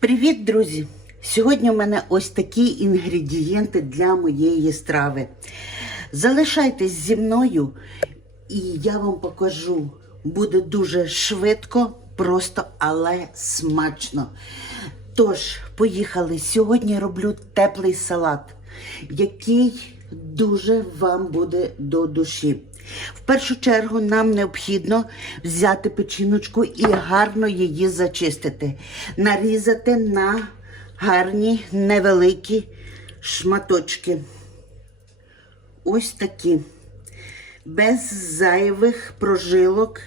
Привіт, друзі! Сьогодні у мене ось такі інгредієнти для моєї страви. Залишайтесь зі мною, і я вам покажу. Буде дуже швидко, просто, але смачно. Тож, поїхали. Сьогодні роблю теплий салат, який дуже вам буде до душі. В першу чергу нам необхідно взяти печіночку і гарно її зачистити, нарізати на гарні невеликі шматочки. Ось такі, без зайвих прожилок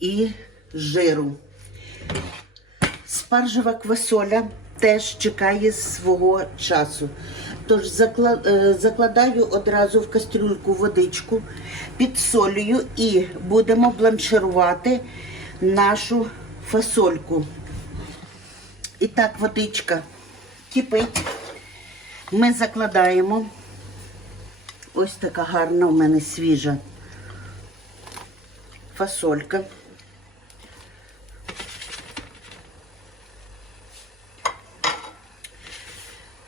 і жиру. Спаржева квасоля теж чекає свого часу. Тож е, закладаю одразу в кастрюльку водичку, підсолюю і будемо бланширувати нашу фасольку. І так, водичка кипить. Ми закладаємо. Ось така гарна у мене свіжа фасолька.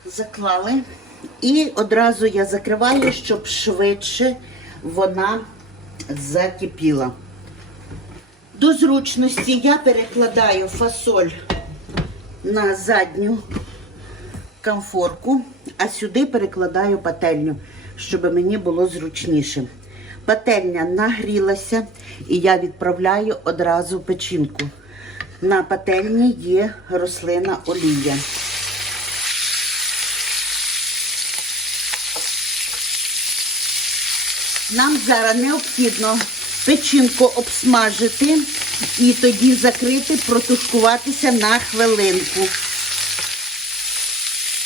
Заклали. І одразу я закриваю, щоб швидше вона закипіла. До зручності я перекладаю фасоль на задню камфорку, а сюди перекладаю пательню, щоб мені було зручніше. Пательня нагрілася і я відправляю одразу печінку. На пательні є рослина олія. Нам зараз необхідно печінку обсмажити і тоді закрити, протушкуватися на хвилинку.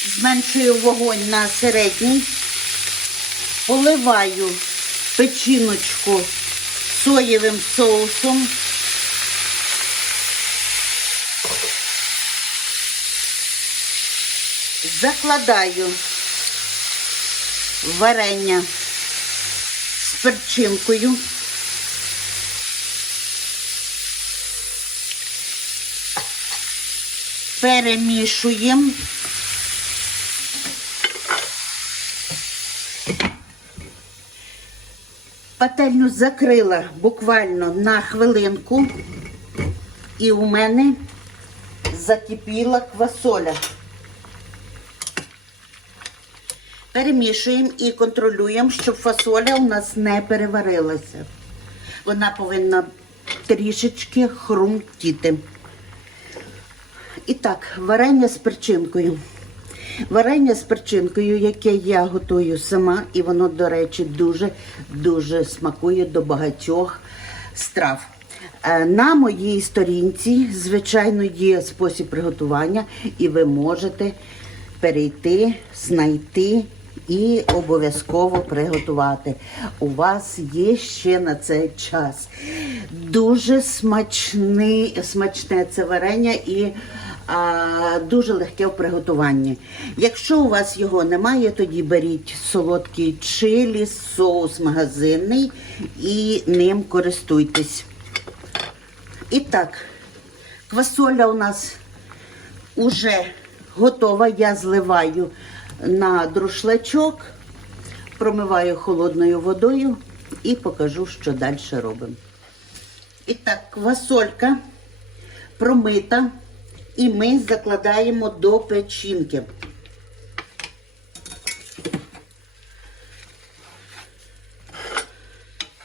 Зменшую вогонь на середній, поливаю печіночку соєвим соусом. Закладаю варення з перчинкою. Перемішуємо. Пательню закрила буквально на хвилинку, і у мене закипіла квасоля. Перемішуємо і контролюємо, щоб фасоля у нас не переварилася. Вона повинна трішечки хрумтіти. І так, варення з перчинкою. Варення з перчинкою, яке я готую сама, і воно, до речі, дуже-дуже смакує до багатьох страв. Е, На моїй сторінці, звичайно, є спосіб приготування, і ви можете перейти, знайти і обов'язково приготувати. У вас є ще на цей час. Дуже смачний, смачне це варення і а, дуже легке в приготуванні. Якщо у вас його немає, тоді беріть солодкий чилі, соус магазинний і ним користуйтесь. І так, квасоля у нас уже готова. Я зливаю на друшлачок, промиваю холодною водою і покажу, що далі робимо. І так, квасолька промита, і ми закладаємо до печінки.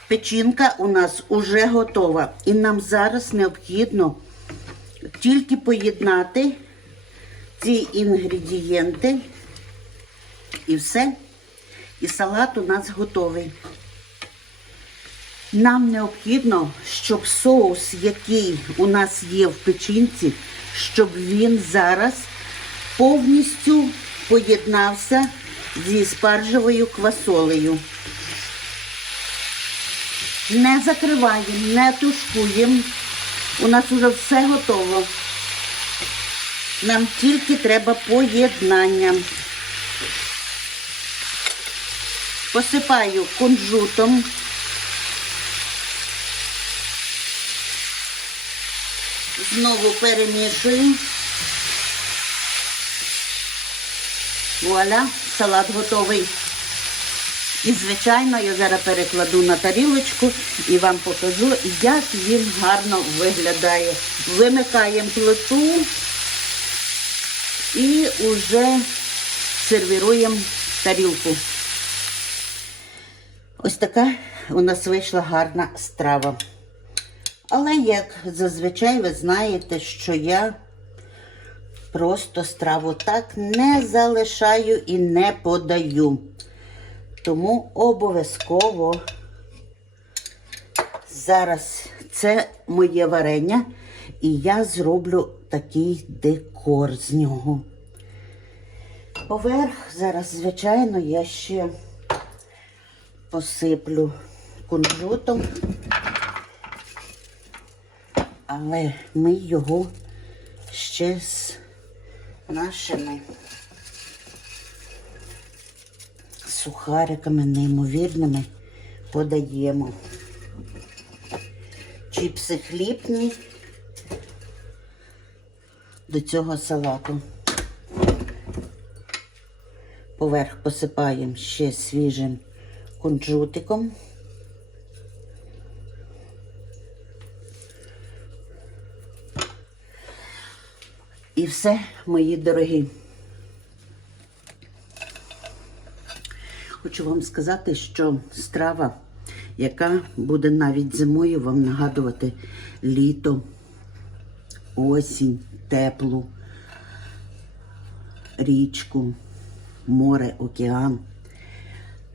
Печінка у нас уже готова. І нам зараз необхідно тільки поєднати ці інгредієнти. І все. І салат у нас готовий. Нам необхідно, щоб соус, який у нас є в печінці, щоб він зараз повністю поєднався зі спаржевою квасолею. Не закриваємо, не тушкуємо. У нас вже все готово. Нам тільки треба поєднання. Посипаю кунжутом. Знову перемішую. Вуаля, салат готовий. І, звичайно, я зараз перекладу на тарілочку і вам покажу, як він гарно виглядає. Вимикаємо плиту і вже сервіруємо тарілку. Ось така у нас вийшла гарна страва. Але, як зазвичай, ви знаєте, що я просто страву так не залишаю і не подаю. Тому обов'язково зараз це моє варення, і я зроблю такий декор з нього. Поверх зараз, звичайно, я ще посиплю кунжутом, але ми його ще з нашими сухариками неймовірними подаємо. Чіпси хлібні до цього салату. Поверх посипаємо ще свіжим кунжутиком. І все, мої дорогі. Хочу вам сказати, що страва, яка буде навіть зимою вам нагадувати літо, осінь, теплу, річку, море, океан.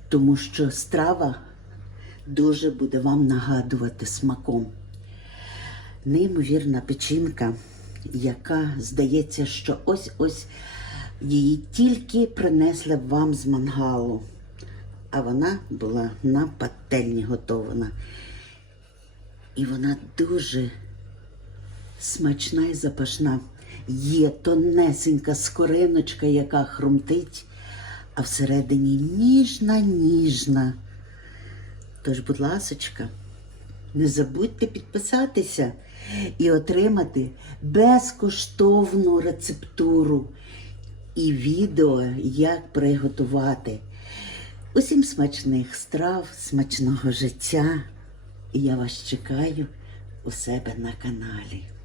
Тому що страва дуже буде вам нагадувати смаком. Неймовірна печінка, яка здається, що ось-ось її тільки принесли вам з мангалу, а вона була на пательні готована. І вона дуже смачна і запашна. Є тонесенька скориночка, яка хрумтить, а всередині ніжна, ніжна. Тож, будь ласочка, не забудьте підписатися і отримати безкоштовну рецептуру і відео, як приготувати. Усім смачних страв, смачного життя. І я вас чекаю у себе на каналі.